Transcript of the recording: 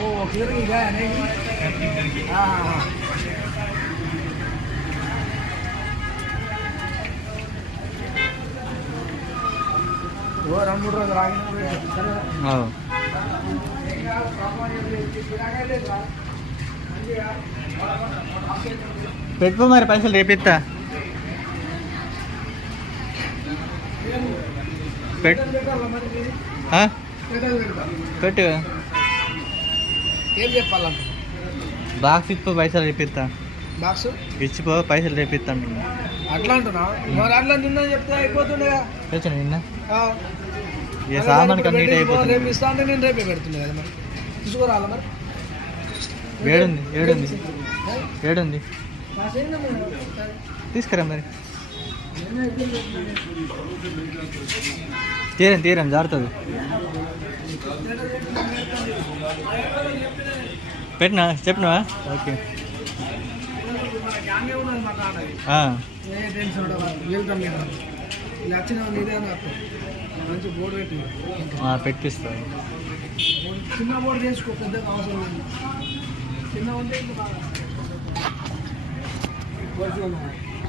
ओ clearing है नहीं हाँ वो रन मूड रोज रागिना పెట్టుకో మరి పైసలు రేపిస్తా పెట్టు ఏం చెప్పాలంట బాక్స్ ఇచ్చిపో పైసలు రేపిస్తా బాక్స్ ఇచ్చిపో పైసలు రేపిస్తాను అట్లా అంటున్నావు మరి అట్లా నిన్న చెప్తే అయిపోతుండే తెచ్చిన నిన్న ఇక సామాన్ కంప్లీట్ అయిపోతుంది రేపు ఇస్తా అంటే నేను రేపే పెడుతుండే కదా మరి తీసుకురాలా మరి ఏడుంది ఏడుంది ఏడుంది తీసుకురా మరి తీరం తీరం జారుతుంది పెట్టినా చెప్పినవా ఓకే మంచి బోర్డు పెట్టి పెట్టిస్తా చిన్న బోర్డు చేసుకో పెద్దగా అవసరం లేదు చిన్న ఉంటే ఇంకా బాగా